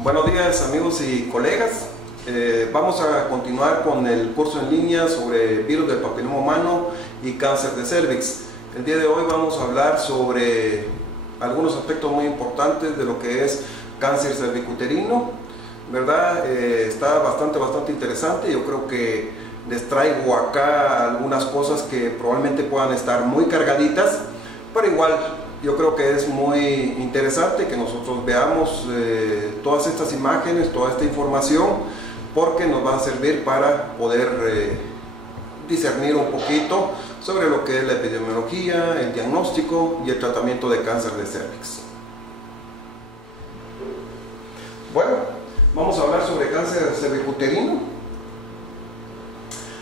Buenos días amigos y colegas. Vamos a continuar con el curso en línea sobre virus del papiloma humano y cáncer de cervix. El día de hoy vamos a hablar sobre algunos aspectos muy importantes de lo que es cáncer cervicuterino, ¿verdad? Está bastante interesante. Yo creo que les traigo acá algunas cosas que probablemente puedan estar muy cargaditas, pero igual yo creo que es muy interesante que nosotros veamos todas estas imágenes, toda esta información, porque nos va a servir para poder discernir un poquito sobre lo que es la epidemiología, el diagnóstico y el tratamiento de cáncer de cervix. Bueno, vamos a hablar sobre cáncer cervicuterino.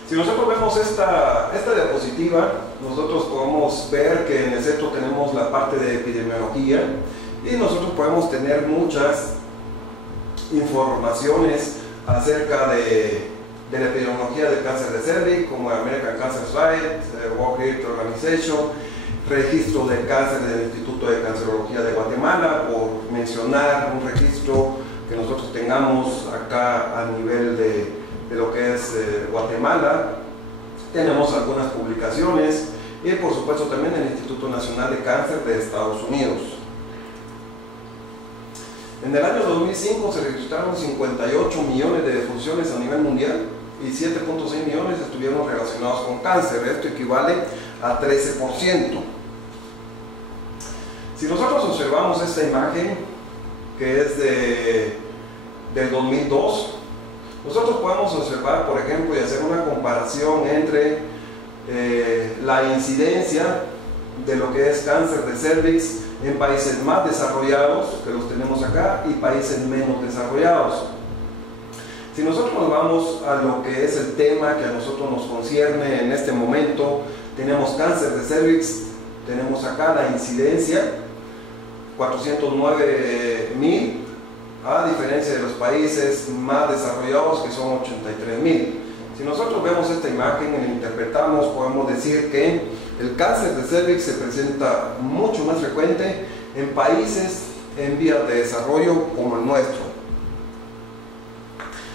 Si nosotros vemos esta diapositiva, nosotros podemos ver que en el centro tenemos la parte de epidemiología y nosotros podemos tener muchas informaciones acerca de la epidemiología del cáncer de cervix, como el American Cancer Society, World Health Organization, registro del cáncer del Instituto de Cancerología de Guatemala, por mencionar un registro que nosotros tengamos acá a nivel de lo que es Guatemala. Tenemos algunas publicaciones y por supuesto también el Instituto Nacional de Cáncer de Estados Unidos. En el año 2005 se registraron 58 millones de defunciones a nivel mundial y 7.6 millones estuvieron relacionados con cáncer. Esto equivale a 13%. Si nosotros observamos esta imagen, que es del 2002, nosotros podemos observar, por ejemplo, y hacer una comparación entre la incidencia de lo que es cáncer de cervix en países más desarrollados, que los tenemos acá, y países menos desarrollados. Si nosotros nos vamos a lo que es el tema que a nosotros nos concierne en este momento, tenemos cáncer de cervix, tenemos acá la incidencia, 409.000, a diferencia de los países más desarrollados, que son 83.000. Si nosotros vemos esta imagen y la interpretamos, podemos decir que el cáncer de cervix se presenta mucho más frecuente en países en vías de desarrollo como el nuestro.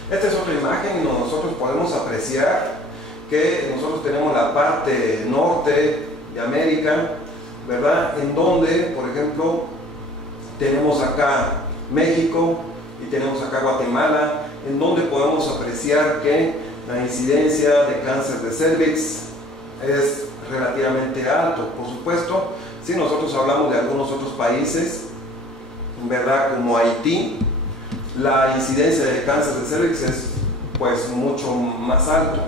Esta es otra imagen y nosotros podemos apreciar que nosotros tenemos la parte norte de América, ¿verdad? En donde, por ejemplo, tenemos acá México y tenemos acá Guatemala, en donde podemos apreciar que la incidencia de cáncer de cervix es relativamente alto. Por supuesto, si nosotros hablamos de algunos otros países, ¿verdad?, como Haití, la incidencia de cáncer de cervix es pues mucho más alto.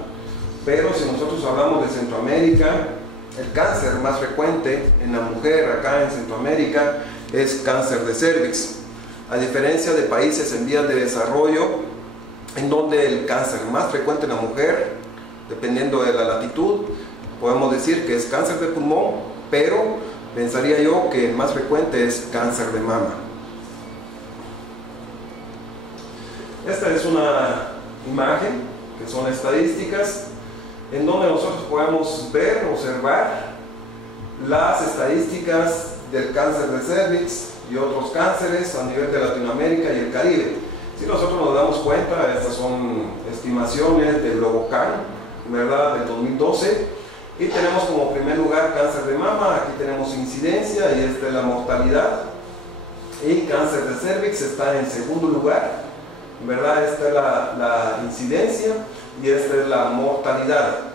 Pero si nosotros hablamos de Centroamérica, el cáncer más frecuente en la mujer acá en Centroamérica es cáncer de cervix, a diferencia de países en vías de desarrollo, en donde el cáncer más frecuente en la mujer, dependiendo de la latitud, podemos decir que es cáncer de pulmón, pero pensaría yo que el más frecuente es cáncer de mama. Esta es una imagen que son estadísticas, en donde nosotros podemos ver, observar las estadísticas del cáncer de cervix y otros cánceres a nivel de Latinoamérica y el Caribe. Si nosotros nos damos cuenta, estas son estimaciones del Globocan, ¿verdad?, del 2012, y tenemos como primer lugar cáncer de mama. Aquí tenemos incidencia y esta es la mortalidad, y cáncer de cervix está en segundo lugar, ¿verdad? Esta es la incidencia y esta es la mortalidad.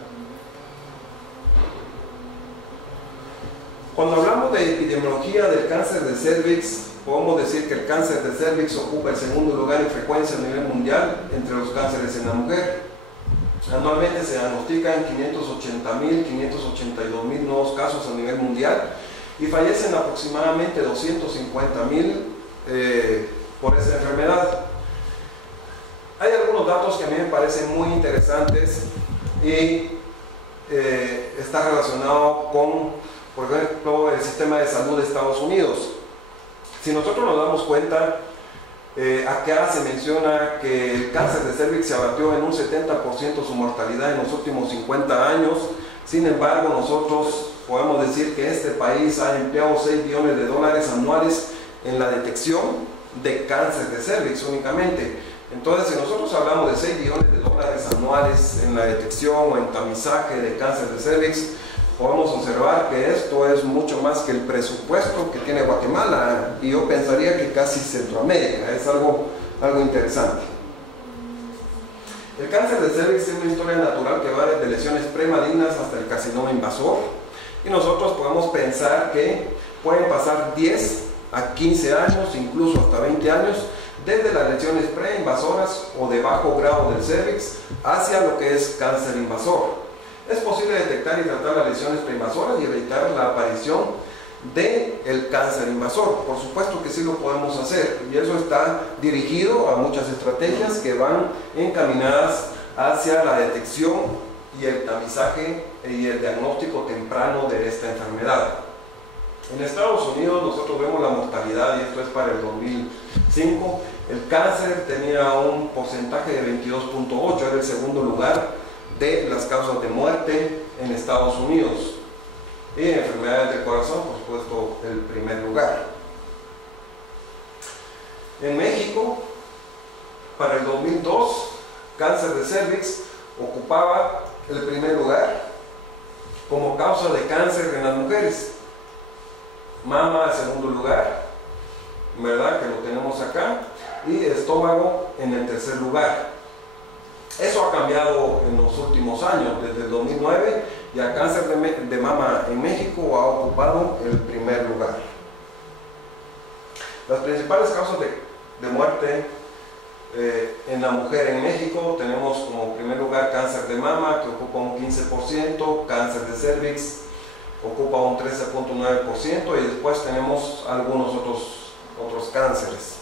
Cuando hablamos de epidemiología del cáncer de cervix, podemos decir que el cáncer de cervix ocupa el segundo lugar en frecuencia a nivel mundial entre los cánceres en la mujer. Anualmente se diagnostican 580.000, 582.000 nuevos casos a nivel mundial y fallecen aproximadamente 250.000 por esa enfermedad. Hay algunos datos que a mí me parecen muy interesantes y está relacionado con, por ejemplo, el sistema de salud de Estados Unidos. Si nosotros nos damos cuenta, acá se menciona que el cáncer de cervix se abatió en un 70% su mortalidad en los últimos 50 años. Sin embargo, nosotros podemos decir que este país ha empleado $6 billones anuales en la detección de cáncer de cervix únicamente. Entonces, si nosotros hablamos de 6 billones de dólares anuales en la detección o en tamizaje de cáncer de cervix, podemos observar que esto es mucho más que el presupuesto que tiene Guatemala, y yo pensaría que casi Centroamérica. Es algo interesante. El cáncer de cervix es una historia natural que va desde lesiones premalignas hasta el carcinoma invasor, y nosotros podemos pensar que pueden pasar 10 a 15 años, incluso hasta 20 años, desde las lesiones preinvasoras o de bajo grado del cervix hacia lo que es cáncer invasor. Es posible detectar y tratar las lesiones preinvasoras y evitar la aparición del cáncer invasor. Por supuesto que sí lo podemos hacer, y eso está dirigido a muchas estrategias que van encaminadas hacia la detección y el tamizaje y el diagnóstico temprano de esta enfermedad. En Estados Unidos nosotros vemos la mortalidad, y esto es para el 2005, el cáncer tenía un porcentaje de 22.8, era el segundo lugar de las causas de muerte en Estados Unidos. Y en enfermedades del corazón, por supuesto, el primer lugar. En México, para el 2002, cáncer de cervix ocupaba el primer lugar como causa de cáncer en las mujeres. Mama en segundo lugar, ¿verdad? Que lo tenemos acá. Y estómago en el tercer lugar. Eso ha cambiado en los últimos años. Desde el 2009 ya cáncer de mama en México ha ocupado el primer lugar. Las principales causas de muerte en la mujer en México tenemos como primer lugar cáncer de mama, que ocupa un 15%, cáncer de cervix ocupa un 13.9%, y después tenemos algunos otros cánceres.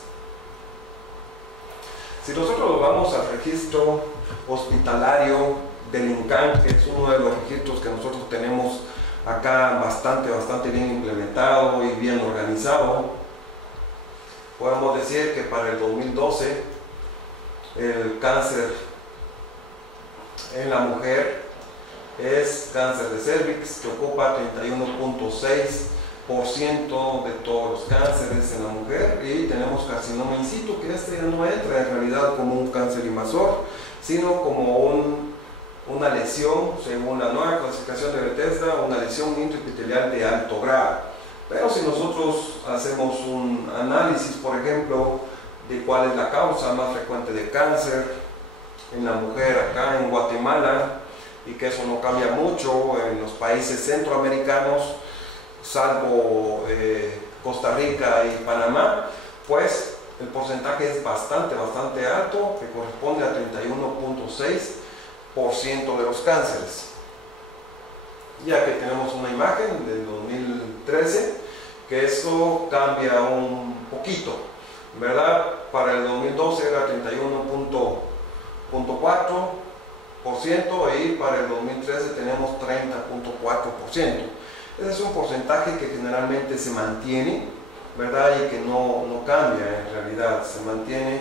Si nosotros vamos al registro hospitalario del INCAN, que es uno de los registros que nosotros tenemos acá bastante bien implementado y bien organizado, podemos decir que para el 2012 el cáncer en la mujer es cáncer de cervix, que ocupa 31.6% de todos los cánceres en la mujer, y tenemos carcinoma in situ, que este ya no entra en realidad como un cáncer invasor, sino como una lesión, según la nueva clasificación de Bethesda, una lesión intraepitelial de alto grado. Pero si nosotros hacemos un análisis, por ejemplo, de cuál es la causa más frecuente de cáncer en la mujer acá en Guatemala, y que eso no cambia mucho en los países centroamericanos, salvo Costa Rica y Panamá, pues el porcentaje es bastante alto, que corresponde a 31.6% de los cánceres. Ya que tenemos una imagen del 2013, que eso cambia un poquito, ¿verdad? Para el 2012 era 31.4%, y para el 2013 tenemos 30.4%. Ese es un porcentaje que generalmente se mantiene, ¿verdad? Y que no cambia en realidad, se mantiene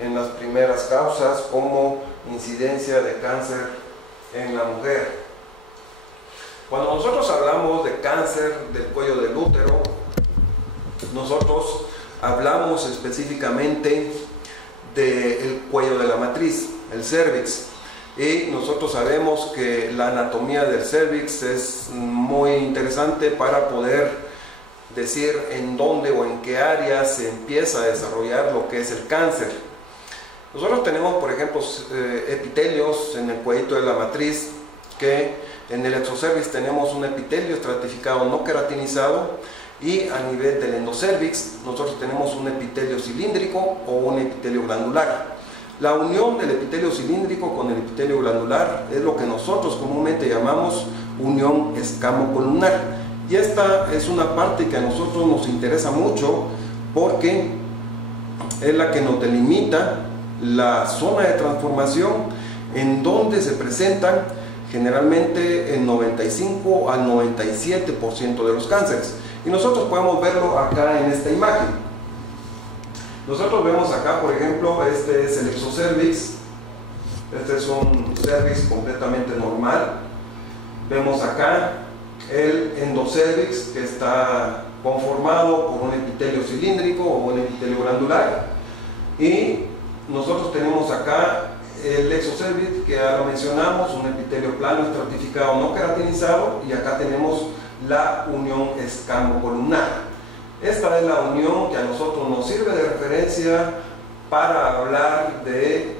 en las primeras causas como incidencia de cáncer en la mujer. Cuando nosotros hablamos de cáncer del cuello del útero, nosotros hablamos específicamente del cuello de la matriz, el cervix. Y nosotros sabemos que la anatomía del cervix es muy interesante para poder decir en dónde o en qué área se empieza a desarrollar lo que es el cáncer. Nosotros tenemos, por ejemplo, epitelios en el cuellito de la matriz, que en el exocervix tenemos un epitelio estratificado no queratinizado, y a nivel del endocervix nosotros tenemos un epitelio cilíndrico o un epitelio glandular. La unión del epitelio cilíndrico con el epitelio glandular es lo que nosotros comúnmente llamamos unión escamocolumnar, y esta es una parte que a nosotros nos interesa mucho porque es la que nos delimita la zona de transformación en donde se presentan generalmente el 95 al 97% de los cánceres, y nosotros podemos verlo acá en esta imagen. Nosotros vemos acá, por ejemplo, este es el exocervix, este es un cervix completamente normal. Vemos acá el endocervix, que está conformado por un epitelio cilíndrico o un epitelio glandular. Y nosotros tenemos acá el exocervix, que ya lo mencionamos, un epitelio plano estratificado no queratinizado, y acá tenemos la unión escamocolumnar. Esta es la unión que a nosotros nos sirve de referencia para hablar de,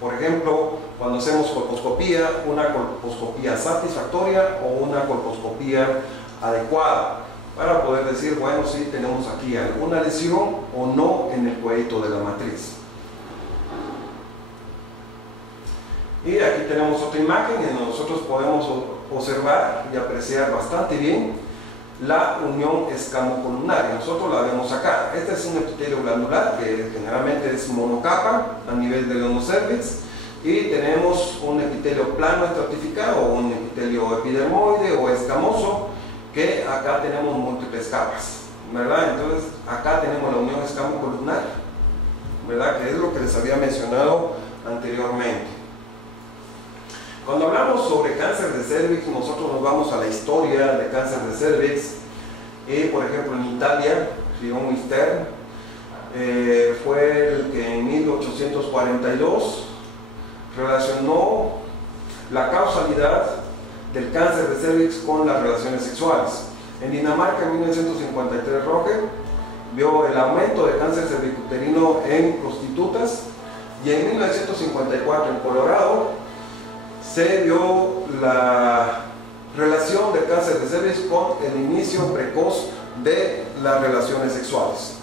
por ejemplo, cuando hacemos colposcopía, una colposcopía satisfactoria o una colposcopía adecuada, para poder decir, bueno, si tenemos aquí alguna lesión o no en el cuellito de la matriz. Y aquí tenemos otra imagen en donde nosotros podemos observar y apreciar bastante bien la unión escamocolumnar, y nosotros la vemos acá. Este es un epitelio glandular que generalmente es monocapa a nivel del onocervix, y tenemos un epitelio plano estratificado o un epitelio epidermoide o escamoso, que acá tenemos múltiples capas, ¿verdad? Entonces acá tenemos la unión escamocolumnar, ¿verdad? Que es lo que les había mencionado anteriormente. Cuando hablamos sobre cáncer de cervix, nosotros nos vamos a la historia de cáncer de cervix. Por ejemplo, en Italia, Guillaume Stern fue el que en 1842 relacionó la causalidad del cáncer de cervix con las relaciones sexuales. En Dinamarca, en 1953, Roger vio el aumento de cáncer cervicuterino en prostitutas, y en 1954 en Colorado se vio la relación del cáncer de cervix con el inicio precoz de las relaciones sexuales.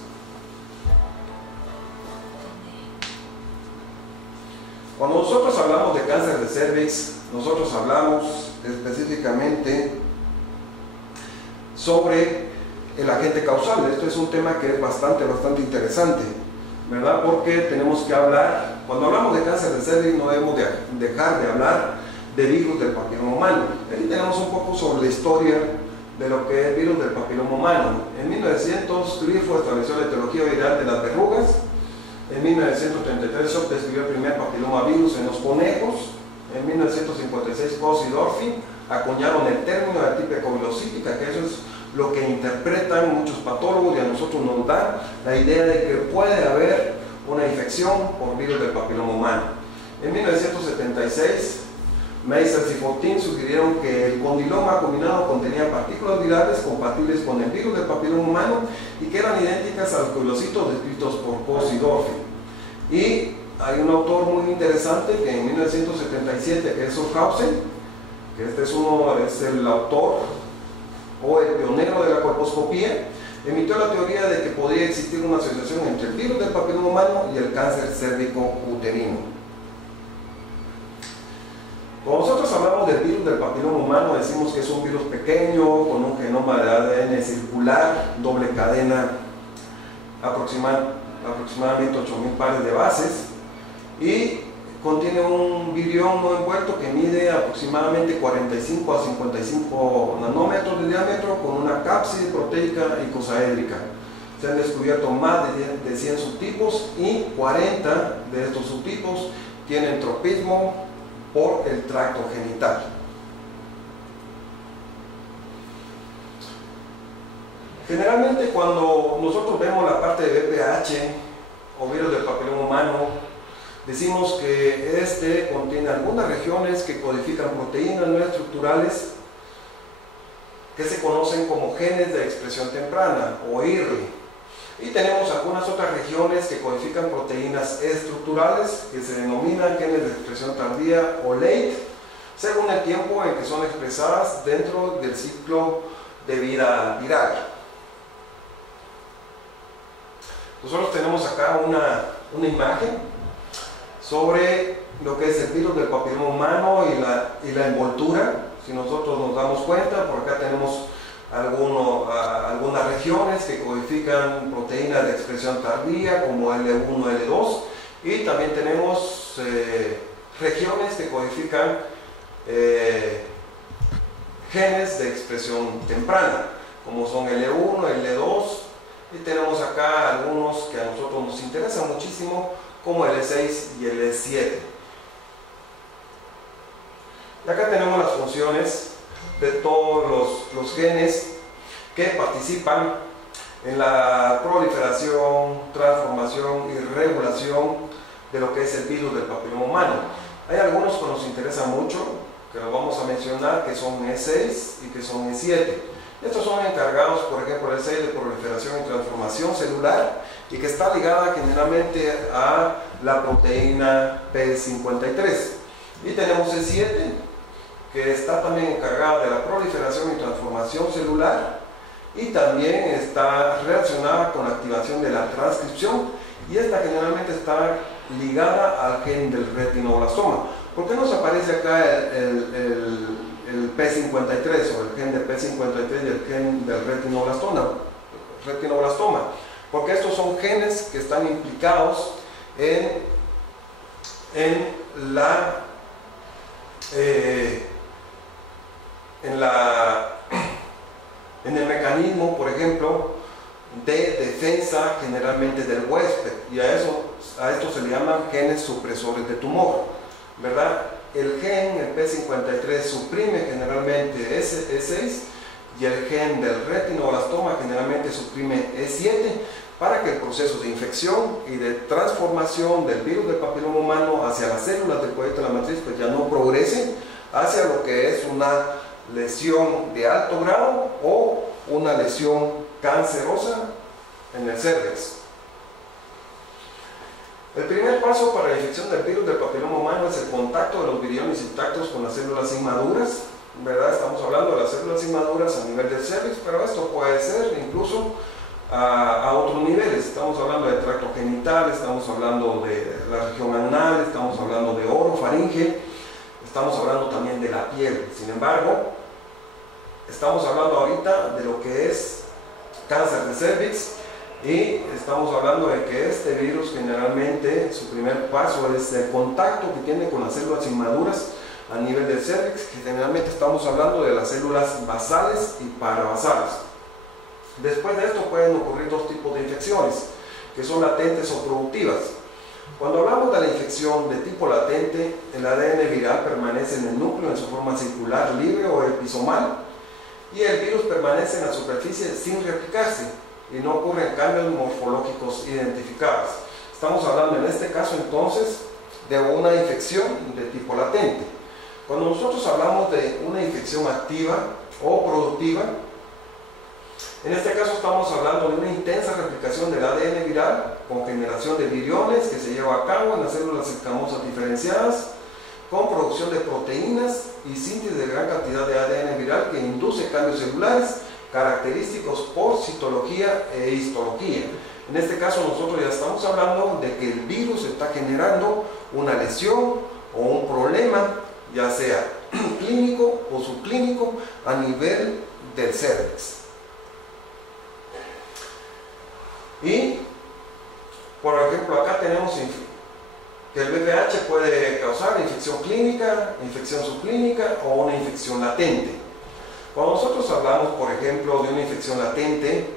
Cuando nosotros hablamos de cáncer de cervix, nosotros hablamos específicamente sobre el agente causal. Esto es un tema que es bastante interesante, ¿verdad? Porque tenemos que hablar, cuando hablamos de cáncer de cervix, no debemos dejar de hablar de virus del papiloma humano. Ahí tenemos un poco sobre la historia de lo que es virus del papiloma humano. En 1900, Grifo estableció la etiología viral de las verrugas. En 1933, Schock describió el primer papiloma virus en los conejos. En 1956, Koss y Dorfy acuñaron el término de atípica vilocítica, que eso es lo que interpretan muchos patólogos, y a nosotros nos da la idea de que puede haber una infección por virus del papiloma humano. En 1976, Meisels y Fortin sugirieron que el condiloma combinado contenía partículas virales compatibles con el virus del papiloma humano y que eran idénticas a los vilocitos descritos por Koss y Dorfy. Y hay un autor muy interesante que en 1977, que es Surhausen, que este es el autor o el pionero de la colposcopía, emitió la teoría de que podría existir una asociación entre el virus del papiloma humano y el cáncer cérvico-uterino. Cuando nosotros hablamos del virus del papiloma humano, decimos que es un virus pequeño con un genoma de ADN circular, doble cadena, aproximadamente 8.000 pares de bases, y contiene un virión no envuelto que mide aproximadamente 45 a 55 nanómetros de diámetro, con una cápside proteica icosaédrica. Se han descubierto más de 100 subtipos, y 40 de estos subtipos tienen tropismo por el tracto genital. Generalmente, cuando nosotros vemos la parte de VPH o virus del papiloma humano, decimos que este contiene algunas regiones que codifican proteínas no estructurales que se conocen como genes de expresión temprana o IRRI. Y tenemos algunas otras regiones que codifican proteínas estructurales que se denominan genes de expresión tardía o late, según el tiempo en que son expresadas dentro del ciclo de vida viral. Nosotros tenemos acá una imagen sobre lo que es el virus del papiloma humano y la envoltura. Si nosotros nos damos cuenta, por acá tenemos algunas regiones que codifican proteínas de expresión tardía como L1, L2, y también tenemos regiones que codifican genes de expresión temprana como son L1, L2, y tenemos acá algunos que a nosotros nos interesan muchísimo como L6 y L7. Y acá tenemos las funciones de todos los genes que participan en la proliferación, transformación y regulación de lo que es el virus del papiloma humano. Hay algunos que nos interesan mucho, que los vamos a mencionar, que son E6 y que son E7. Estos son encargados, por ejemplo, el E6 de proliferación y transformación celular, y que está ligada generalmente a la proteína P53. Y tenemos E7, que está también encargada de la proliferación y transformación celular, y también está relacionada con la activación de la transcripción, y esta generalmente está ligada al gen del retinoblastoma. ¿Por qué nos aparece acá el P53 o el gen del P53 y el gen del retinoblastoma? Porque estos son genes que están implicados en el mecanismo, por ejemplo, de defensa generalmente del huésped, y a esto se le llaman genes supresores de tumor, ¿verdad? El gen, el P53, suprime generalmente E6, y el gen del retinoblastoma generalmente suprime E7, para que el proceso de infección y de transformación del virus del papiloma humano hacia las células del cuello de la matriz pues ya no progrese hacia lo que es una lesión de alto grado o una lesión cancerosa en el cérvix. El primer paso para la infección del virus del papiloma humano es el contacto de los viriones intactos con las células inmaduras, ¿verdad? Estamos hablando de las células inmaduras a nivel del cérvix, pero esto puede ser incluso a otros niveles. Estamos hablando de tracto genital, estamos hablando de la región anal, estamos hablando de orofaringe, estamos hablando también de la piel. Sin embargo, estamos hablando ahorita de lo que es cáncer de cérvix, y estamos hablando de que este virus generalmente su primer paso es el contacto que tiene con las células inmaduras a nivel del cérvix, que generalmente estamos hablando de las células basales y parabasales. Después de esto pueden ocurrir dos tipos de infecciones, que son latentes o productivas. Cuando hablamos de la infección de tipo latente, el ADN viral permanece en el núcleo en su forma circular, libre o episomal, y el virus permanece en la superficie sin replicarse, y no ocurren cambios morfológicos identificados. Estamos hablando en este caso entonces de una infección de tipo latente. Cuando nosotros hablamos de una infección activa o productiva, en este caso estamos hablando de una intensa replicación del ADN viral con generación de viriones que se lleva a cabo en las células escamosas diferenciadas, con producción de proteínas y síntesis de gran cantidad de ADN viral que induce cambios celulares característicos por citología e histología. En este caso nosotros ya estamos hablando de que el virus está generando una lesión o un problema, ya sea clínico o subclínico, a nivel del cérvix. Y, por ejemplo, acá tenemos que el VPH puede causar infección clínica, infección subclínica o una infección latente. Cuando nosotros hablamos, por ejemplo, de una infección latente,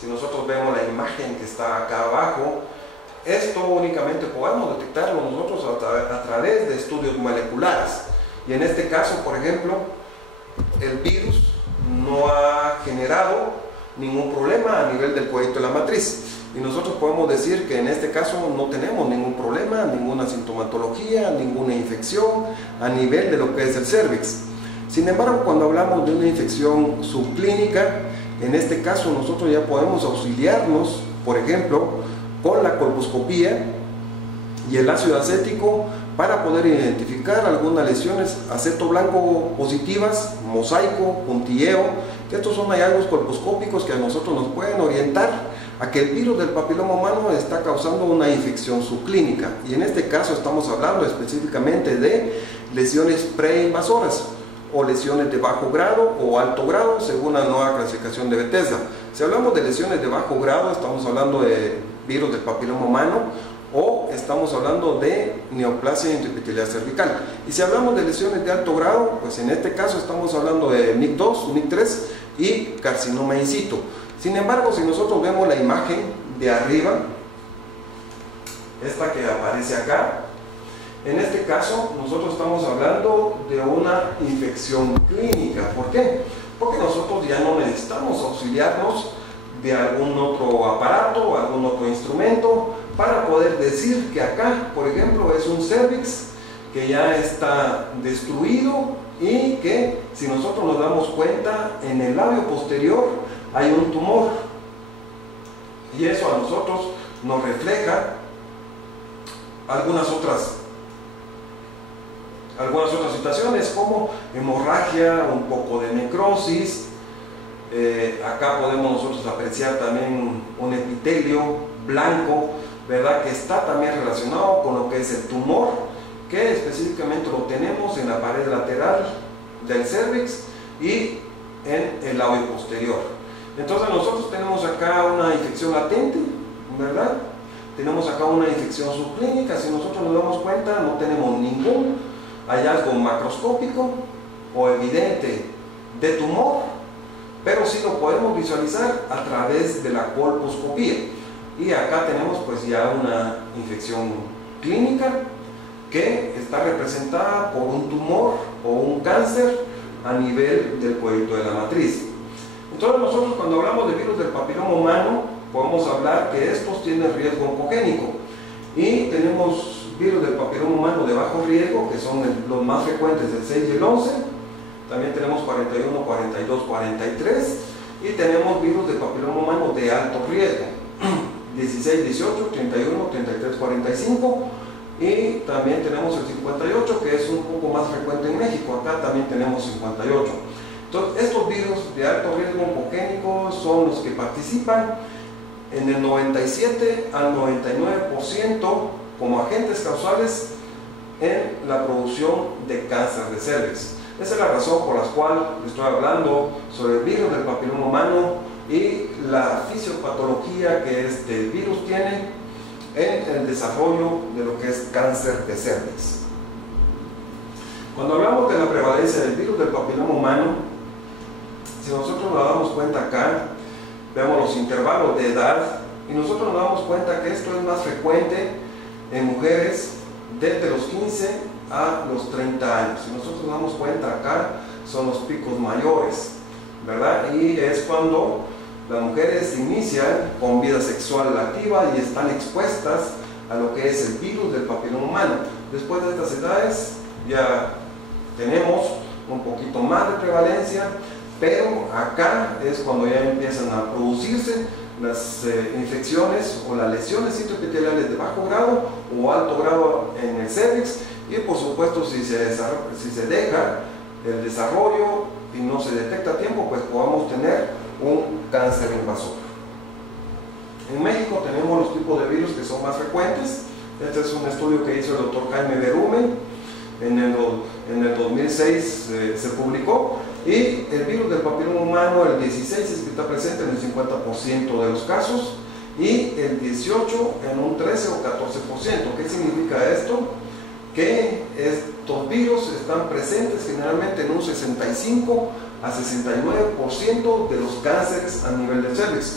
si nosotros vemos la imagen que está acá abajo, esto únicamente podemos detectarlo nosotros a través de estudios moleculares. Y en este caso, por ejemplo, el virus no ha generado ningún problema a nivel del cuello de la matriz. Y nosotros podemos decir que en este caso no tenemos ningún problema, ninguna sintomatología, ninguna infección a nivel de lo que es el cérvix. Sin embargo, cuando hablamos de una infección subclínica, en este caso nosotros ya podemos auxiliarnos, por ejemplo, con la colposcopía y el ácido acético para poder identificar algunas lesiones aceto blanco positivas, mosaico, puntilleo, que estos son hallazgos colposcópicos que a nosotros nos pueden orientar a que el virus del papiloma humano está causando una infección subclínica. Y en este caso estamos hablando específicamente de lesiones preinvasoras o lesiones de bajo grado o alto grado según la nueva clasificación de Bethesda. Si hablamos de lesiones de bajo grado, estamos hablando de virus del papiloma humano o estamos hablando de neoplasia intraepitelial cervical. Y si hablamos de lesiones de alto grado, pues en este caso estamos hablando de MIC2, MIC3 y carcinoma in situ. Sin embargo, si nosotros vemos la imagen de arriba, esta que aparece acá, en este caso nosotros estamos hablando de una infección clínica. ¿Por qué? porque nosotros ya no necesitamos auxiliarnos de algún otro aparato, algún otro instrumento, para poder decir que acá, por ejemplo, es un cervix que ya está destruido y que, si nosotros nos damos cuenta, en el labio posterior hay un tumor, y eso a nosotros nos refleja algunas otras situaciones, como hemorragia, un poco de necrosis. Acá podemos nosotros apreciar también un epitelio blanco, ¿verdad?, que está también relacionado con lo que es el tumor, que específicamente lo tenemos en la pared lateral del cervix y en el labio posterior. Entonces nosotros tenemos acá una infección latente, ¿verdad? Tenemos acá una infección subclínica. Si nosotros nos damos cuenta, no tenemos ningún hallazgo macroscópico o evidente de tumor, pero sí lo podemos visualizar a través de la colposcopía. Y acá tenemos pues ya una infección clínica que está representada por un tumor o un cáncer a nivel del cuellito de la matriz. Entonces nosotros, cuando hablamos de virus del papiloma humano, podemos hablar que estos tienen riesgo oncogénico, y tenemos virus del papiloma humano de bajo riesgo, que son los más frecuentes, el 6 y el 11. También tenemos 41, 42, 43, y tenemos virus del papiloma humano de alto riesgo, 16, 18, 31, 33, 45, y también tenemos el 58, que es un poco más frecuente en México. Acá también tenemos 58. Entonces, estos virus de alto riesgo oncogénico son los que participan en el 97 al 99% como agentes causales en la producción de cáncer de cervix. Esa es la razón por la cual estoy hablando sobre el virus del papiloma humano y la fisiopatología que este virus tiene en el desarrollo de lo que es cáncer de cervix. Cuando hablamos de la prevalencia del virus del papiloma humano, si nosotros nos damos cuenta acá, vemos los intervalos de edad, y nosotros nos damos cuenta que esto es más frecuente en mujeres desde los 15 a los 30 años. Si nosotros nos damos cuenta acá, son los picos mayores, ¿verdad? Y es cuando las mujeres inician con vida sexual activa y están expuestas a lo que es el virus del papiloma humano. Después de estas edades ya tenemos un poquito más de prevalencia, pero acá es cuando ya empiezan a producirse las infecciones o las lesiones intraepiteliales de bajo grado o alto grado en el cervix, y por supuesto si se deja el desarrollo y no se detecta a tiempo, pues podemos tener un cáncer invasor. En México tenemos los tipos de virus que son más frecuentes. Este es un estudio que hizo el doctor Jaime Berumen, en el 2006 se publicó, y el virus del papiloma humano, el 16 es que está presente en el 50% de los casos, y el 18 en un 13 o 14%. ¿Qué significa esto? Que estos virus están presentes generalmente en un 65 a 69% de los cánceres a nivel del cervix.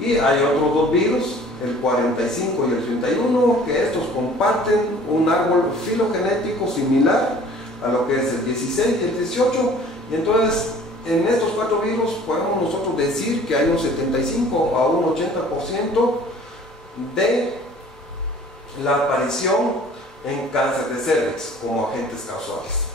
Y hay otros dos virus, el 45 y el 31, que estos comparten un árbol filogenético similar a lo que es el 16 y el 18, y entonces en estos cuatro virus podemos nosotros decir que hay un 75 a un 80% de la aparición en cáncer de cervix como agentes causales.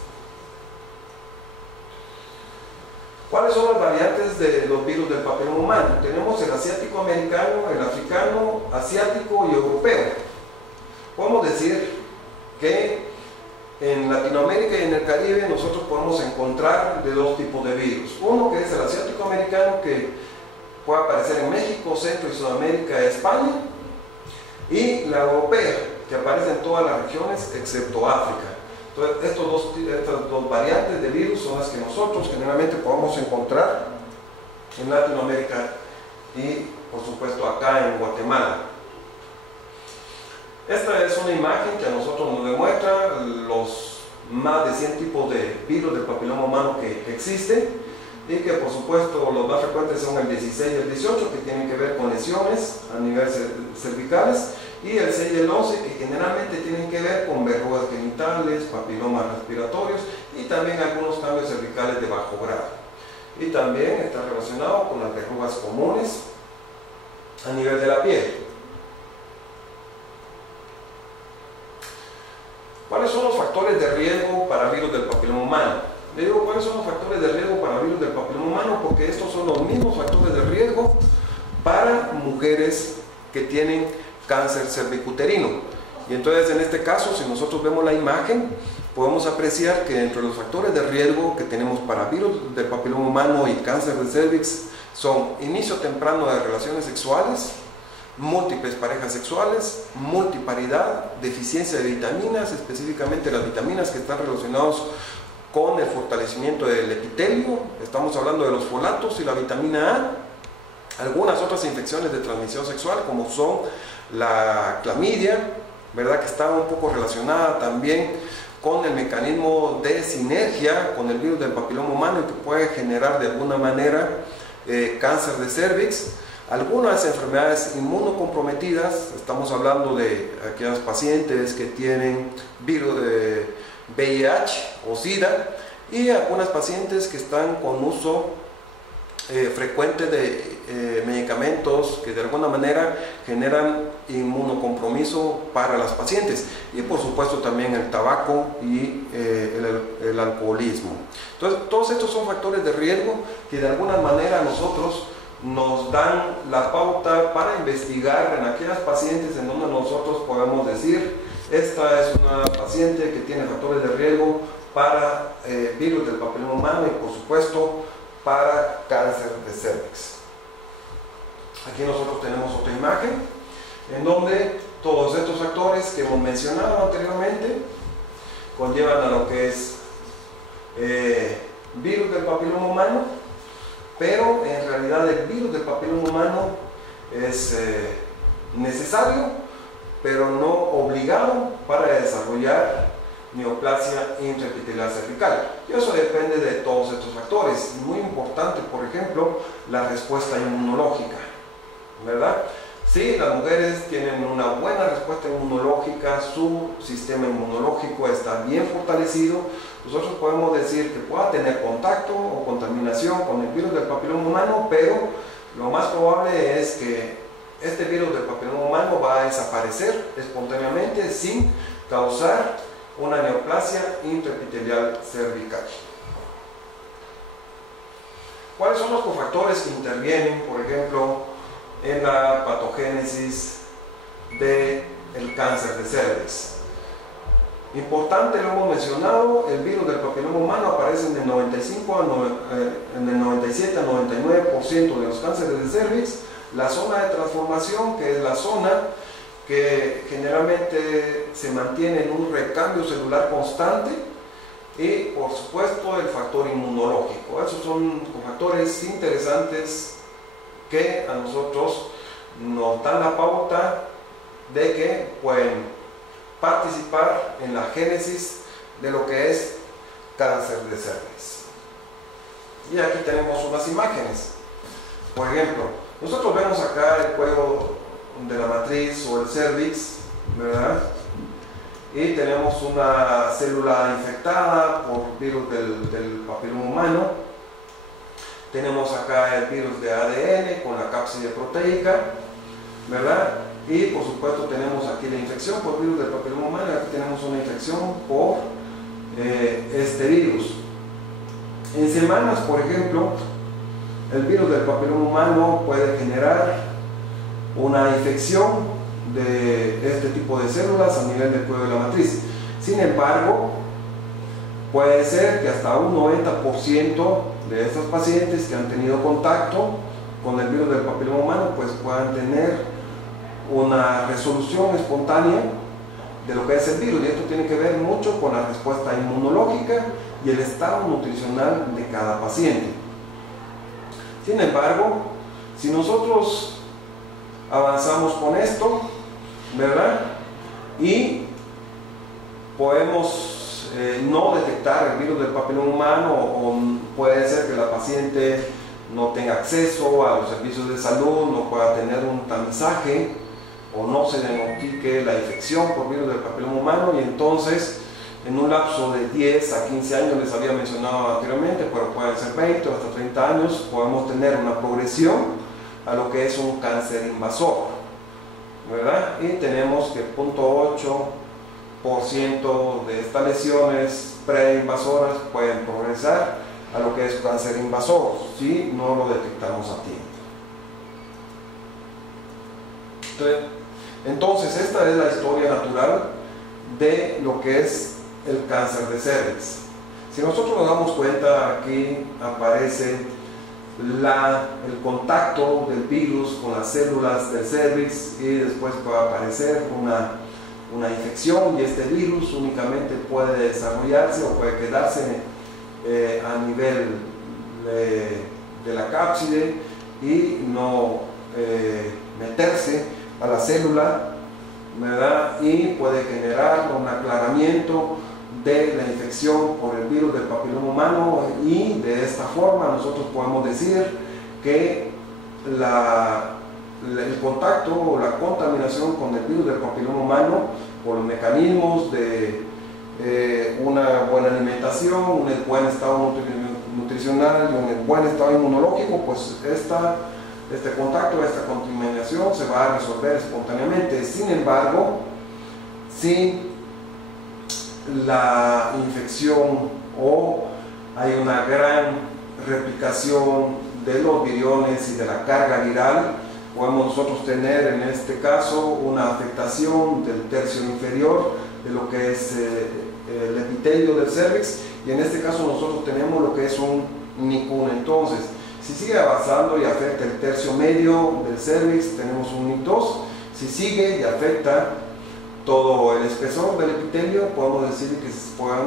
¿Cuáles son las variantes de los virus del papiloma humano? Tenemos el asiático americano, el africano, asiático y europeo. Podemos decir que en Latinoamérica y en el Caribe nosotros podemos encontrar de dos tipos de virus. Uno que es el asiático americano, que puede aparecer en México, Centro y Sudamérica, España, y la europea, que aparece en todas las regiones excepto África. Entonces, estas dos variantes de virus son las que nosotros generalmente podemos encontrar en Latinoamérica y, por supuesto, acá en Guatemala. Esta es una imagen que a nosotros nos demuestra los más de 100 tipos de virus del papiloma humano que existen, y que, por supuesto, los más frecuentes son el 16 y el 18, que tienen que ver con lesiones a nivel cervicales, y el 6 y el 11, que generalmente tienen que ver con verrugas genitales, papilomas respiratorios y también algunos cambios cervicales de bajo grado. y también está relacionado con las verrugas comunes a nivel de la piel. ¿Cuáles son los factores de riesgo para virus del papiloma humano? Le digo, ¿cuáles son los factores de riesgo para virus del papiloma humano? Porque estos son los mismos factores de riesgo para mujeres que tienen cáncer cervicuterino. Y entonces, en este caso, si nosotros vemos la imagen, podemos apreciar que entre los factores de riesgo que tenemos para virus del papiloma humano y cáncer de cervix son inicio temprano de relaciones sexuales, múltiples parejas sexuales, multiparidad, deficiencia de vitaminas, específicamente las vitaminas que están relacionadas con el fortalecimiento del epitelio. Estamos hablando de los folatos y la vitamina A. Algunas otras infecciones de transmisión sexual, como son la clamidia, ¿verdad?, que está un poco relacionada también con el mecanismo de sinergia con el virus del papiloma humano y que puede generar de alguna manera cáncer de cervix. Algunas enfermedades inmunocomprometidas, estamos hablando de aquellas pacientes que tienen virus de VIH o SIDA, y algunas pacientes que están con uso frecuente de medicamentos que de alguna manera generan inmunocompromiso para las pacientes, y por supuesto también el tabaco y el alcoholismo. Entonces, todos estos son factores de riesgo que de alguna manera nosotros nos dan la pauta para investigar en aquellas pacientes en donde nosotros podemos decir: esta es una paciente que tiene factores de riesgo para virus del papiloma humano y por supuesto para cáncer de cervix. Aquí nosotros tenemos otra imagen en donde todos estos factores que hemos mencionado anteriormente conllevan a lo que es virus del papiloma humano, pero en realidad el virus del papiloma humano es necesario, pero no obligado para desarrollar neoplasia intraepitelial cervical. Y eso depende de todos estos factores. Muy importante, por ejemplo, la respuesta inmunológica, ¿verdad? Si las mujeres tienen una buena respuesta inmunológica, su sistema inmunológico está bien fortalecido, nosotros podemos decir que pueda tener contacto o contaminación con el virus del papiloma humano, pero lo más probable es que este virus del papiloma humano va a desaparecer espontáneamente sin causar una neoplasia intraepitelial cervical. ¿Cuáles son los cofactores que intervienen, por ejemplo, en la patogénesis del cáncer de cervix? Importante, lo hemos mencionado, el virus del papiloma humano aparece en el 97 a 99% de los cánceres de cervix. La zona de transformación, que es la zona que generalmente se mantiene en un recambio celular constante, y por supuesto el factor inmunológico. Esos son factores interesantes que a nosotros nos dan la pauta de que pueden participar en la génesis de lo que es cáncer de cervix. Y aquí tenemos unas imágenes. Por ejemplo, nosotros vemos acá el cuello de la matriz o el cervix, ¿verdad? Y tenemos una célula infectada por virus del papiloma humano. Tenemos acá el virus de ADN con la cápside proteica, ¿verdad? Y por supuesto tenemos aquí la infección por virus del papiloma humano, y aquí tenemos una infección por este virus. En semanas, por ejemplo, el virus del papiloma humano puede generar una infección de este tipo de células a nivel del cuello de la matriz. Sin embargo, puede ser que hasta un 90% de estas pacientes que han tenido contacto con el virus del papiloma humano pues puedan tener una resolución espontánea de lo que es el virus, y esto tiene que ver mucho con la respuesta inmunológica y el estado nutricional de cada paciente. Sin embargo, si nosotros avanzamos con esto, ¿verdad?, y podemos no detectar el virus del papiloma humano, o puede ser que la paciente no tenga acceso a los servicios de salud, no pueda tener un tamizaje o no se diagnostique la infección por virus del papiloma humano, y entonces en un lapso de 10 a 15 años, les había mencionado anteriormente, pero pueden ser 20 o hasta 30 años, podemos tener una progresión a lo que es un cáncer invasor, ¿verdad? Y tenemos que 0.8% de estas lesiones preinvasoras pueden progresar a lo que es cáncer invasor si no lo detectamos a tiempo. Entonces, esta es la historia natural de lo que es el cáncer de cervix. Si nosotros nos damos cuenta, aquí aparece el contacto del virus con las células del cervix y después puede aparecer una infección, y este virus únicamente puede desarrollarse o puede quedarse a nivel de la cápside y no meterse a la célula, ¿verdad? Y puede generar un aclaramiento de la infección por el virus del papiloma humano, y de esta forma nosotros podemos decir que el contacto o la contaminación con el virus del papiloma humano, por los mecanismos de una buena alimentación, un buen estado nutricional y un buen estado inmunológico, pues este contacto, esta contaminación se va a resolver espontáneamente. Sin embargo, si la infección o hay una gran replicación de los viriones y de la carga viral, podemos nosotros tener en este caso una afectación del tercio inferior de lo que es el epitelio del cervix, y en este caso nosotros tenemos lo que es un NICUN. Entonces, si sigue avanzando y afecta el tercio medio del cervix, tenemos un NIC2. Si sigue y afecta todo el espesor del epitelio, podemos decir que puede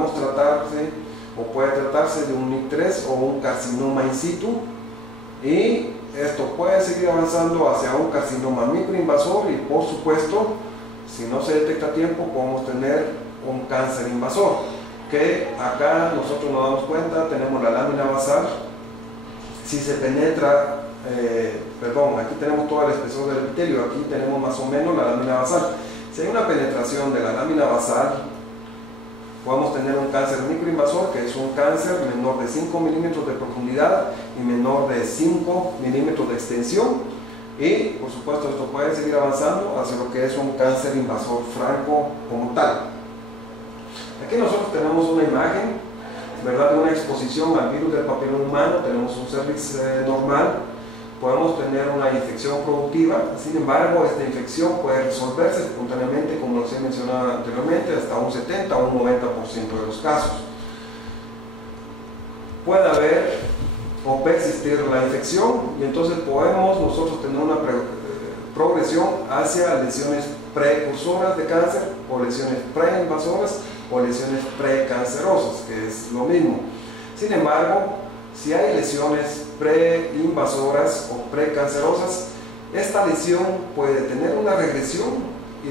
tratarse de un NIC3 o un carcinoma in situ, y esto puede seguir avanzando hacia un carcinoma microinvasor, y por supuesto, si no se detecta a tiempo, podemos tener un cáncer invasor, que acá nosotros nos damos cuenta, tenemos la lámina basal. Si se penetra, aquí tenemos todo el espesor del epitelio, aquí tenemos más o menos la lámina basal. Si hay una penetración de la lámina basal, podemos tener un cáncer microinvasor, que es un cáncer menor de 5 milímetros de profundidad y menor de 5 milímetros de extensión, y por supuesto esto puede seguir avanzando hacia lo que es un cáncer invasor franco como tal. Aquí nosotros tenemos una imagen, ¿verdad?, de una exposición al virus del papiloma humano. Tenemos un cervix normal, podemos tener una infección productiva. Sin embargo, esta infección puede resolverse espontáneamente, como les he mencionado anteriormente, hasta un 70 o un 90% de los casos. Puede haber o persistir la infección, y entonces podemos nosotros tener una progresión hacia lesiones precursoras de cáncer, o lesiones preinvasoras, o lesiones precancerosas, que es lo mismo. Sin embargo, si hay lesiones preinvasoras o precancerosas, esta lesión puede tener una regresión y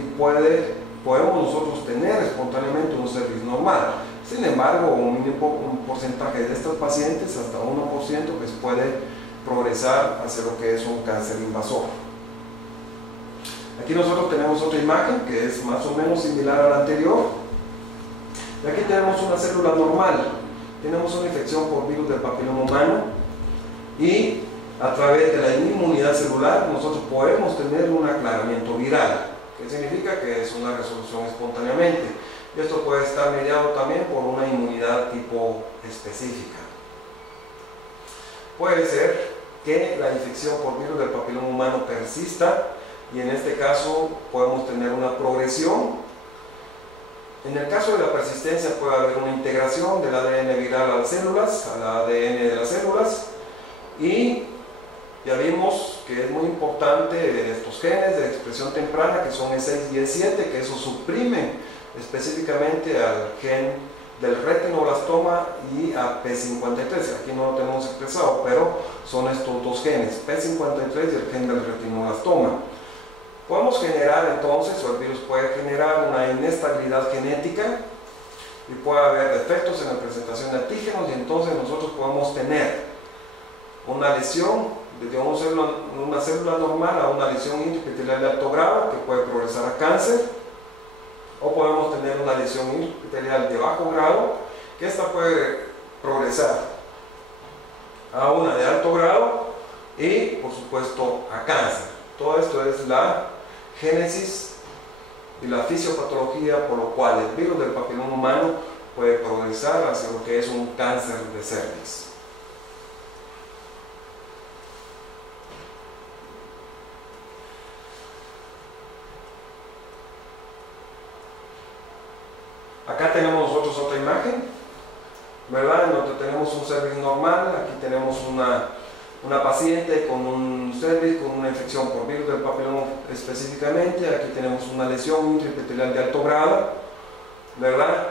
podemos nosotros tener espontáneamente un cervix normal. Sin embargo, un porcentaje de estos pacientes, hasta 1%, pues puede progresar hacia lo que es un cáncer invasor. Aquí nosotros tenemos otra imagen que es más o menos similar a la anterior. Y aquí tenemos una célula normal, tenemos una infección por virus del papiloma humano, y a través de la inmunidad celular nosotros podemos tener un aclaramiento viral, que significa que es una resolución espontáneamente, y esto puede estar mediado también por una inmunidad tipo específica. Puede ser que la infección por virus del papiloma humano persista, y en este caso podemos tener una progresión. En el caso de la persistencia puede haber una integración del ADN viral a las células, al ADN de las células, y ya vimos que es muy importante estos genes de expresión temprana, que son E6 y E7, que eso suprime específicamente al gen del retinoblastoma y a P53. Aquí no lo tenemos expresado, pero son estos dos genes, P53 y el gen del retinoblastoma. Podemos generar entonces, o el virus puede generar una inestabilidad genética, y puede haber defectos en la presentación de antígenos, y entonces nosotros podemos tener una lesión desde una célula normal a una lesión intraepitelial de alto grado, que puede progresar a cáncer, o podemos tener tener una lesión intraepitelial de bajo grado, que esta puede progresar a una de alto grado y por supuesto a cáncer. Todo esto es la génesis y la fisiopatología por lo cual el virus del papiloma humano puede progresar hacia lo que es un cáncer de cervix. Acá tenemos nosotros otra imagen, ¿verdad? En donde tenemos un cervix normal. Aquí tenemos una paciente con un cervix con una infección por virus del papiloma específicamente. Aquí tenemos una lesión intraepitelial de alto grado, ¿verdad?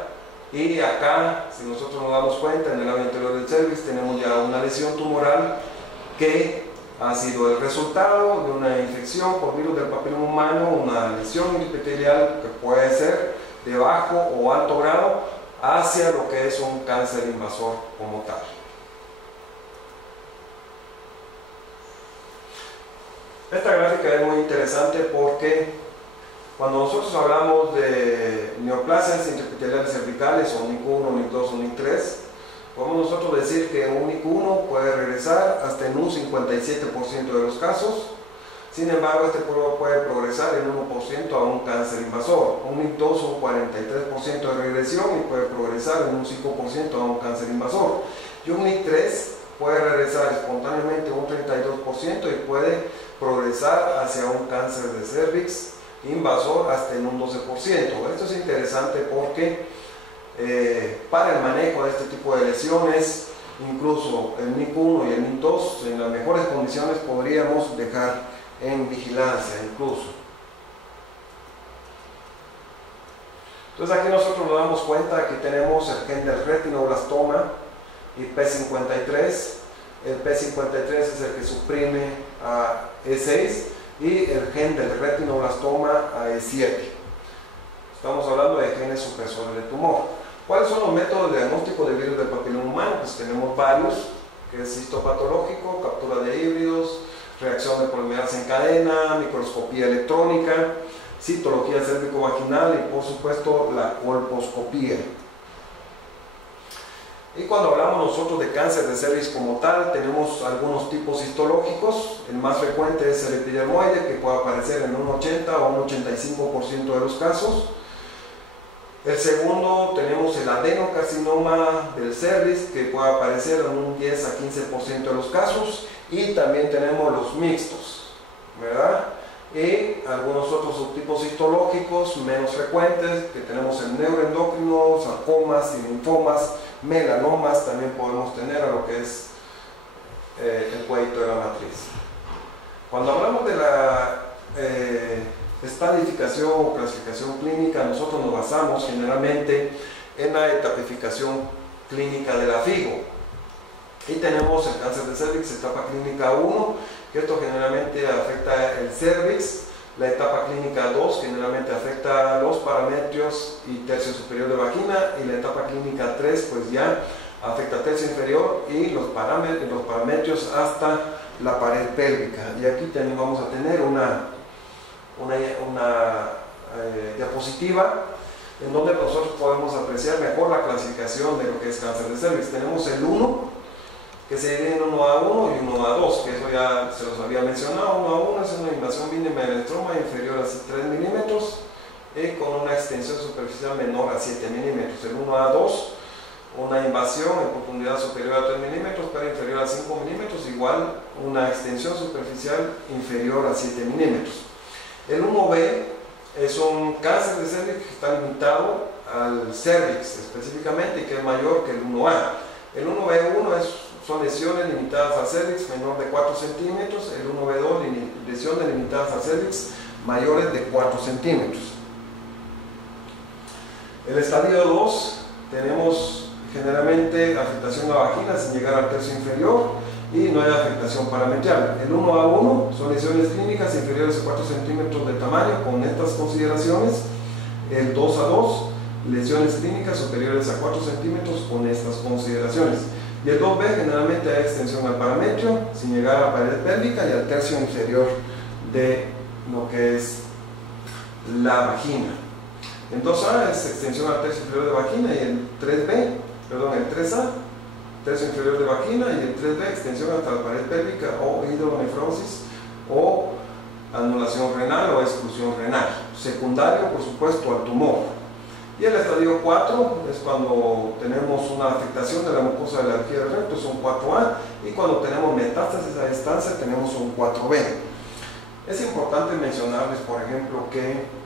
Y acá, si nosotros nos damos cuenta, en el lado interior del cervix tenemos ya una lesión tumoral que ha sido el resultado de una infección por virus del papiloma humano, una lesión intraepitelial que puede ser de bajo o alto grado hacia lo que es un cáncer invasor como tal. Esta gráfica es muy interesante porque cuando nosotros hablamos de neoplasias intraepiteliales cervicales o NIC1, NIC2 o NIC3, podemos nosotros decir que un NIC1 puede regresar hasta en un 57% de los casos. Sin embargo, este puede progresar en 1% a un cáncer invasor, un NIC2 un 43% de regresión y puede progresar en un 5% a un cáncer invasor, y un NIC3 puede regresar espontáneamente un 32% y puede progresar hacia un cáncer de cervix invasor hasta en un 12%. Esto es interesante porque para el manejo de este tipo de lesiones, incluso el NIC1 y el NIC2 en las mejores condiciones podríamos dejar en vigilancia incluso. Entonces aquí nosotros nos damos cuenta que tenemos el gen del retinoblastoma y P53. El P53 es el que suprime a E6 y el gen del retinoblastoma a E7. Estamos hablando de genes supresores de tumor. ¿Cuáles son los métodos de diagnóstico de virus del papiloma humano? Pues tenemos varios, que es histopatológico, captura de híbridos, reacción de polimerasa en cadena, microscopía electrónica, citología cérvico-vaginal y por supuesto la colposcopía. Y cuando hablamos nosotros de cáncer de cervix como tal, tenemos algunos tipos histológicos. El más frecuente es el epidermoide, que puede aparecer en un 80 o un 85% de los casos. El segundo, tenemos el adenocarcinoma del cervix, que puede aparecer en un 10 a 15% de los casos. Y también tenemos los mixtos, ¿verdad? Y algunos otros subtipos histológicos menos frecuentes, que tenemos el neuroendocrino, sarcomas y linfomas, melanomas, también podemos tener a lo que es el cuellito de la matriz. Cuando hablamos de la estadificación o clasificación clínica, nosotros nos basamos generalmente en la etapificación clínica de la FIGO. Y tenemos el cáncer de cervix, etapa clínica 1, que esto generalmente afecta el cervix. La etapa clínica 2 generalmente afecta los parametrios y tercio superior de vagina. Y la etapa clínica 3 pues ya afecta tercio inferior y los parametrios hasta la pared pélvica. Y aquí también vamos a tener una diapositiva en donde nosotros podemos apreciar mejor la clasificación de lo que es cáncer de cervix. Tenemos el 1, que se divide en 1A1 y 1A2, que eso ya se los había mencionado. 1A1 es una invasión mínima del estroma inferior a 3 milímetros y con una extensión superficial menor a 7 milímetros. El 1A2, una invasión en profundidad superior a 3 milímetros pero inferior a 5 milímetros, igual una extensión superficial inferior a 7 milímetros. El 1B es un cáncer de cervix que está limitado al cervix específicamente y que es mayor que el 1A. El 1B1 son lesiones limitadas al cervix menor de 4 centímetros, el 1B2 lesiones limitadas al cervix mayores de 4 centímetros. El estadio 2 tenemos generalmente afectación a la vagina sin llegar al tercio inferior y no hay afectación parametrial. El 1A1 son lesiones clínicas inferiores a 4 centímetros de tamaño con estas consideraciones. El 2A2, lesiones clínicas superiores a 4 centímetros con estas consideraciones. Y el 2B generalmente hay extensión al parametrio sin llegar a la pared pélvica y al tercio inferior de lo que es la vagina. El 2A es extensión al tercio inferior de vagina y el 3A, tercio inferior de vagina, y el 3B, extensión hasta la pared pélvica o hidronefrosis o anulación renal o exclusión renal. Secundario, por supuesto, al tumor. Y el estadio 4 es cuando tenemos una afectación de la mucosa de la vejiga del recto, es un 4A, y cuando tenemos metástasis a distancia tenemos un 4B. Es importante mencionarles, por ejemplo, que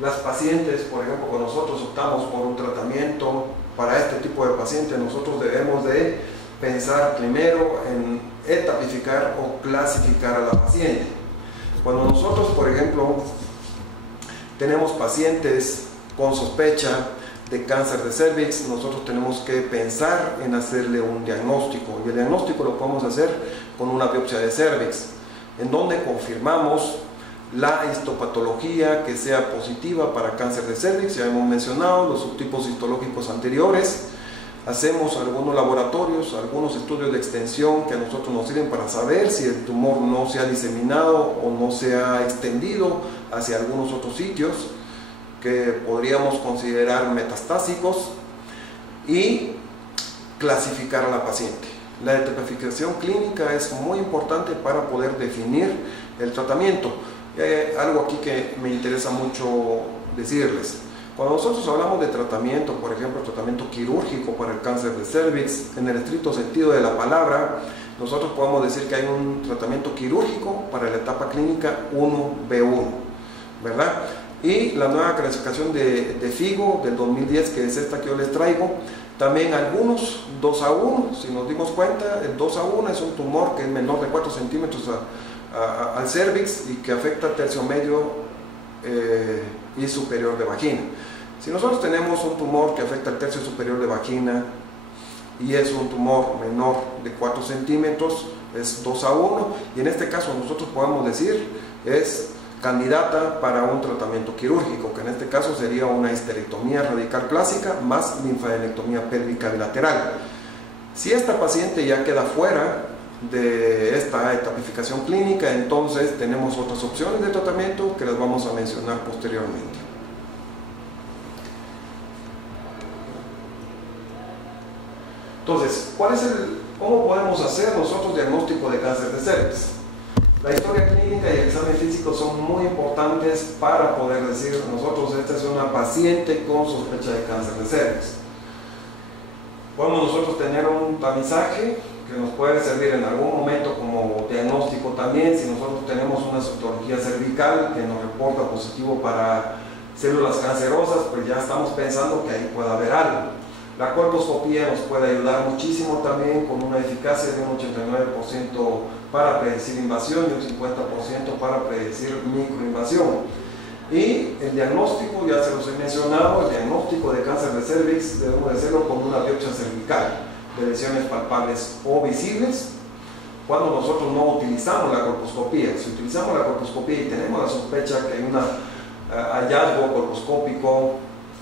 las pacientes, por ejemplo, cuando nosotros optamos por un tratamiento para este tipo de pacientes, nosotros debemos de pensar primero en etapificar o clasificar a la paciente. Cuando nosotros, por ejemplo, tenemos pacientes con sospecha de cáncer de cervix, nosotros tenemos que pensar en hacerle un diagnóstico, y el diagnóstico lo podemos hacer con una biopsia de cervix, en donde confirmamos la histopatología que sea positiva para cáncer de cervix. Ya hemos mencionado los subtipos histológicos anteriores. Hacemos algunos laboratorios, algunos estudios de extensión que a nosotros nos sirven para saber si el tumor no se ha diseminado o no se ha extendido hacia algunos otros sitios que podríamos considerar metastásicos, y clasificar a la paciente. La etipificación clínica es muy importante para poder definir el tratamiento. Algo aquí que me interesa mucho decirles: cuando nosotros hablamos de tratamiento, por ejemplo, tratamiento quirúrgico para el cáncer de cervix, en el estricto sentido de la palabra, nosotros podemos decir que hay un tratamiento quirúrgico para la etapa clínica 1B1, ¿verdad? Y la nueva clasificación de FIGO del 2010, que es esta que yo les traigo, también algunos 2A1, si nos dimos cuenta, el 2A1 es un tumor que es menor de 4 centímetros al cervix y que afecta al tercio medio y superior de vagina. Si nosotros tenemos un tumor que afecta al tercio superior de vagina y es un tumor menor de 4 centímetros, es 2A1, y en este caso nosotros podemos decir es candidata para un tratamiento quirúrgico, que en este caso sería una histerectomía radical clásica más linfadenectomía pélvica bilateral. Si esta paciente ya queda fuera de esta etapificación clínica, entonces tenemos otras opciones de tratamiento que las vamos a mencionar posteriormente. Entonces, ¿cómo podemos hacer nosotros diagnóstico de cáncer de cervix? La historia clínica y el examen físico son muy importantes para poder decir nosotros esta es una paciente con sospecha de cáncer de cervix. Podemos nosotros tener un tamizaje que nos puede servir en algún momento como diagnóstico también. Si nosotros tenemos una citología cervical que nos reporta positivo para células cancerosas, pues ya estamos pensando que ahí puede haber algo. La colposcopía nos puede ayudar muchísimo también, con una eficacia de un 89% para predecir invasión y un 50% para predecir microinvasión. Y el diagnóstico, ya se los he mencionado, el diagnóstico de cáncer de cervix debemos de hacerlo con una biopsia cervical de lesiones palpables o visibles, cuando nosotros no utilizamos la colposcopía. Si utilizamos la colposcopía y tenemos la sospecha que hay un hallazgo colposcópico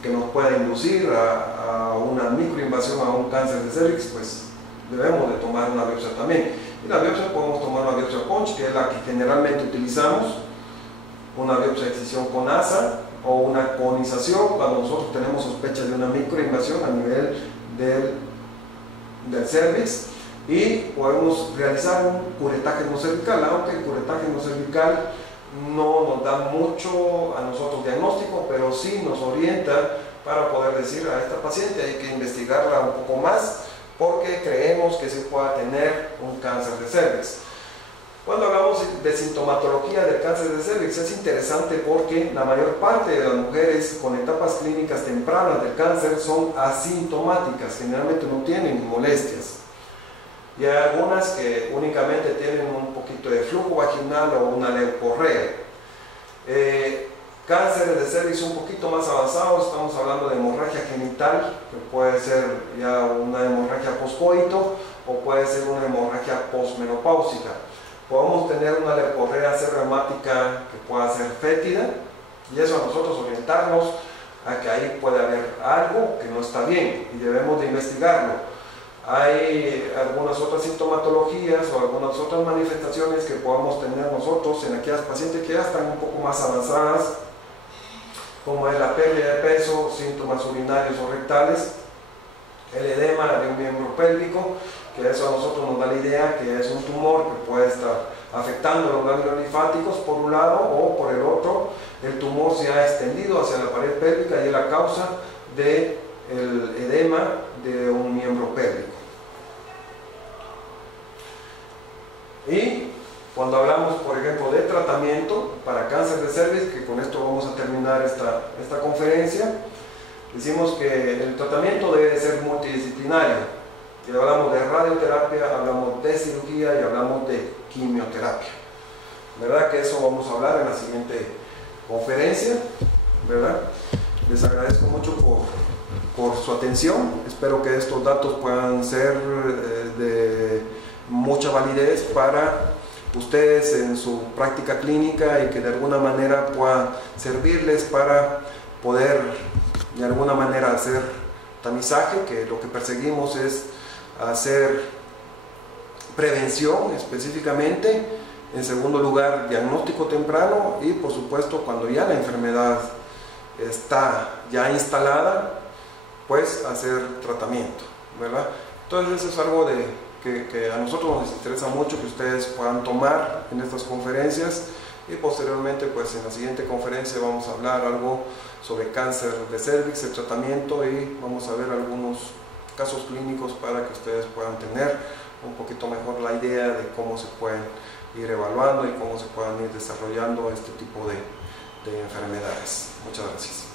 que nos pueda inducir a una microinvasión, a un cáncer de cervix, pues debemos de tomar una biopsia también. Y la biopsia podemos tomar una biopsia Punch, que es la que generalmente utilizamos, una biopsia de excisión con asa o una conización cuando nosotros tenemos sospecha de una microinvasión a nivel del cervix, y podemos realizar un curetágeno cervical, aunque el curetágeno cervical no nos da mucho a nosotros diagnóstico, pero sí nos orienta para poder decir a esta paciente hay que investigarla un poco más porque creemos que se pueda tener un cáncer de cervix. Cuando hablamos de sintomatología del cáncer de cervix es interesante porque la mayor parte de las mujeres con etapas clínicas tempranas del cáncer son asintomáticas, generalmente no tienen molestias. Y hay algunas que únicamente tienen un poquito de flujo vaginal o una leucorrea. Cánceres de cervix un poquito más avanzados, estamos hablando de hemorragia genital, que puede ser ya una hemorragia poscoito o puede ser una hemorragia posmenopáusica. Podemos tener una leucorrea reumática que pueda ser fétida, y eso a nosotros orientarnos a que ahí puede haber algo que no está bien y debemos de investigarlo. Hay algunas otras sintomatologías o algunas otras manifestaciones que podamos tener nosotros en aquellas pacientes que ya están un poco más avanzadas, como es la pérdida de peso, síntomas urinarios o rectales, el edema de un miembro pélvico, que eso a nosotros nos da la idea que es un tumor que puede estar afectando los ganglios linfáticos por un lado, o por el otro el tumor se ha extendido hacia la pared pélvica y es la causa del edema de un miembro pélvico. Y cuando hablamos, por ejemplo, de tratamiento para cáncer de cervix, que con esto vamos a terminar esta conferencia, decimos que el tratamiento debe ser multidisciplinario. Y hablamos de radioterapia, hablamos de cirugía y hablamos de quimioterapia. ¿Verdad? Que eso vamos a hablar en la siguiente conferencia. ¿Verdad? Les agradezco mucho por su atención. Espero que estos datos puedan ser de mucha validez para ustedes en su práctica clínica y que de alguna manera pueda servirles para poder de alguna manera hacer tamizaje, que lo que perseguimos es hacer prevención específicamente, en segundo lugar diagnóstico temprano y por supuesto cuando ya la enfermedad está ya instalada, pues hacer tratamiento, ¿verdad? Entonces eso es algo que a nosotros nos interesa mucho que ustedes puedan tomar en estas conferencias, y posteriormente pues en la siguiente conferencia vamos a hablar algo sobre cáncer de cervix, el tratamiento, y vamos a ver algunos casos clínicos para que ustedes puedan tener un poquito mejor la idea de cómo se pueden ir evaluando y cómo se puedan ir desarrollando este tipo de enfermedades. Muchas gracias.